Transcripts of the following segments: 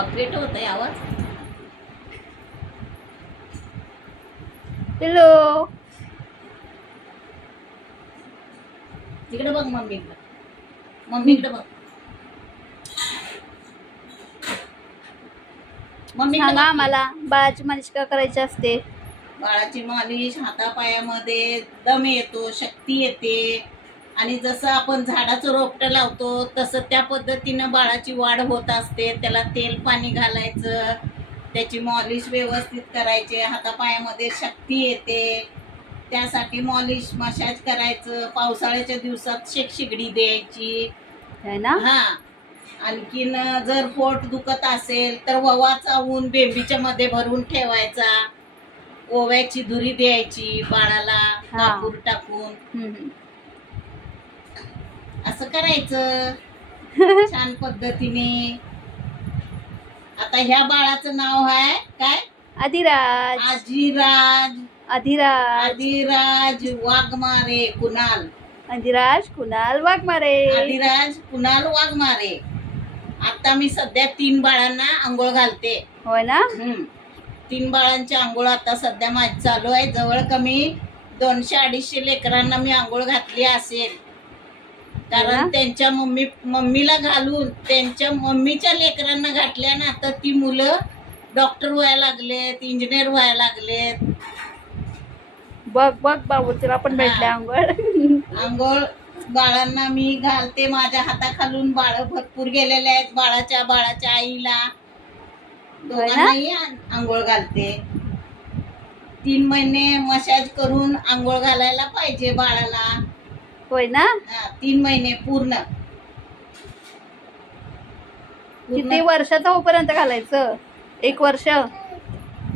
Update होत आहे आवाज. पिल्लू तिकडे बघ मम्मीकडे. मम्मीकडे बघ. सांगा आम्हाला बाळाची मालिश का करायची असते. बाळाची मालिश हातापायामध्ये दम येतो, शक्ती येते आणि जसं आपण झाडाचं रोपटं लावतो तसं त्या पद्धतीनं बाळाची वाढ होत असते. त्याला तेल पाणी घालायचं, त्याची मालिश व्यवस्थित करायची, हातापायामध्ये शक्ती येते. त्यासाठी मालिश मसाज करायचं. पावसाळ्याच्या दिवसात शेकशिगडी द्यायची है ना. हा. आणखीन जर पोट दुखत असेल तर ववा चावून बेंबीच्या मध्ये भरून ठेवायचा. ओव्याची धुरी द्यायची बाळाला कापूर टाकून. असं करायचं छान पद्धतीने. आता ह्या बाळाचं नाव आहे काय? अधिराज. आजीराज. अधिराज. आदिराज वाघमारे कुणाल. अधिराज कुणाल वाघमारे. आदिराज कुणाल वाघमारे. आता मी सध्या 3 बाळांना आंघोळ घालते. होय ना. 3 बाळांची आंघोळ आता सध्या माझी चालू आहे. जवळ कमी 200-250 लेकरांना मी आंघोळ घातली असेल. कारण त्यांच्या मम्मीला घालून त्यांच्या मम्मीच्या लेकरांना घातल्या ना, तर ती मुलं डॉक्टर व्हायला लागलेत, इंजिनियर व्हायला लागलेत. बघ बघ बाबू तुला पण भेटले आंघोळ. आंघोळ बाळांना मी घालते. माझ्या हाताखालून बाळ भरपूर गेलेले आहेत. बाळाच्या आईला दोघांनाही आंघोळ घालते. 3 महिने मसाज करून आंघोळ घालायला पाहिजे बाळाला. होय ना. 3 महिने पूर्ण. किती वर्षाचा होईपर्यंत घालायचं? 1 वर्ष.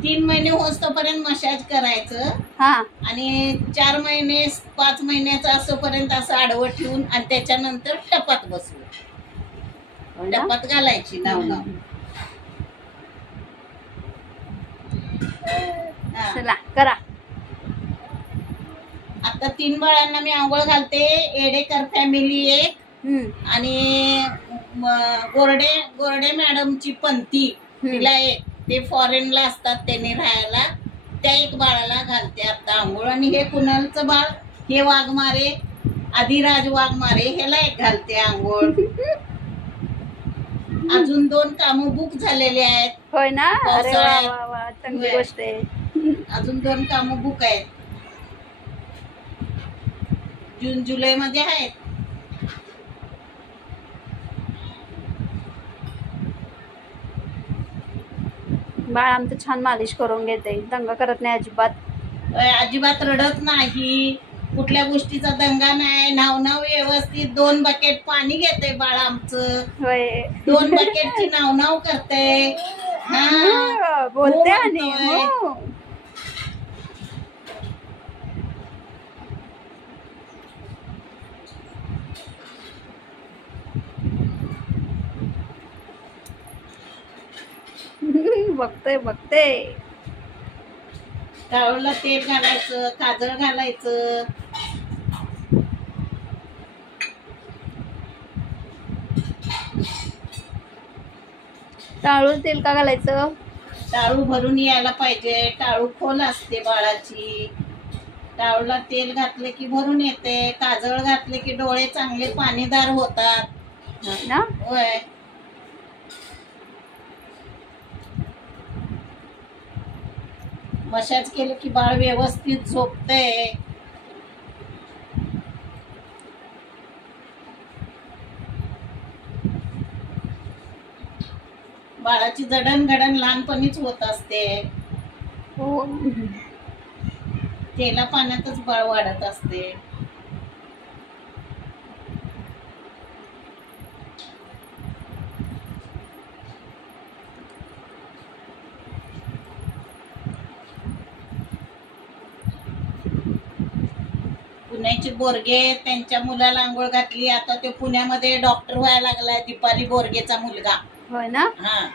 3 महिने होस्तोपर्यंत मसाज करायचं. हा. आणि 4 महिने 5 महिन्याचं असोपर्यंत असं आडवं ठेवून आणि त्याच्यानंतर टपात बसवून टपात घालायची नाव. चला करा. आता 3 बाळांना मी आंघोळ घालते. येडेकर फॅमिली एक आणि गोरडे मॅडमची पंथी तिला एक. ते फॉरेनला असतात, त्यांनी राहायला. त्या 1 बाळाला घालते आता आंघोळ. आणि हे कुणालचं बाळ हे वाघमारे, आदिराज वाघमारे, ह्याला एक घालते आंघोळ. अजून 2 कामं बुक झालेले आहेत. होय ना. अरे वा वा वा, चांगली गोष्ट आहे. अजून 2 कामं बुक आहेत. जून जुलै मध्ये आहेत. बाळ आमचं छान मालिश करून घेते, दंगा करत नाही अजिबात. अजिबात रडत नाही, कुठल्या गोष्टीचा दंगा नाही. नाव व्यवस्थित 2 बकेट पाणी घेते बाळ आमचं. 2 बकेटची नाव करते. हा बोलते. आणि बघते. टाळूला तेल घालायचं, काजळ घालायचं. टाळूला तेल का घालायचं? टाळू भरून यायला पाहिजे. टाळू खोल असते बाळाची. टाळूला तेल घातले की भरून येते. काजळ घातले की डोळे चांगले पाणीदार होतात ना. होय. मसाज केलं की बाळ व्यवस्थित झोपतंय. बाळाची जडणघडण लहानपणीच होत असते. तेला पाण्यातच बाळ वाढत असते. पुण्याचे बोरगे त्यांच्या मुलाला आंघोळ घातली. आता ते पुण्यामध्ये डॉक्टर व्हायला लागलाय. दीपाली बोरगेचा मुलगा. होय ना. हा,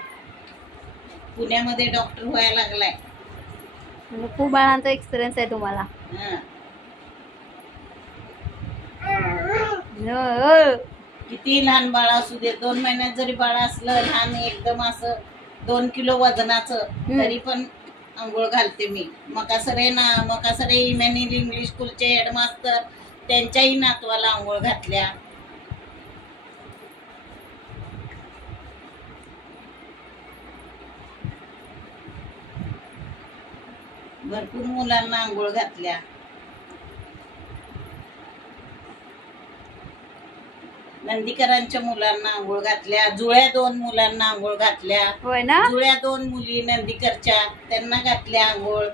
पुण्यामध्ये डॉक्टर व्हायला लागलाय. खूप बाळांचा एक्सपिरियन्स आहे तुम्हाला. किती लहान बाळ असू दे, 2 महिन्यात जरी बाळ असलं लहान एकदम असं 2 किलो वजनाचं, तरी पण आंघोळ घालते मी. मकासरे इमॅन्युअल इंग्लिश स्कूलचे हेडमास्टर त्यांच्याही नातवाला आंघोळ घातल्या. भरपूर मुलांना आंघोळ घातल्या. नंदीकरांच्या मुलांना आंघोळ घातल्या. जुळ्या 2 मुलांना आंघोळ घातल्या. होय ना. जुळ्या 2 मुली नंदीकरच्या, त्यांना घातल्या आंघोळ.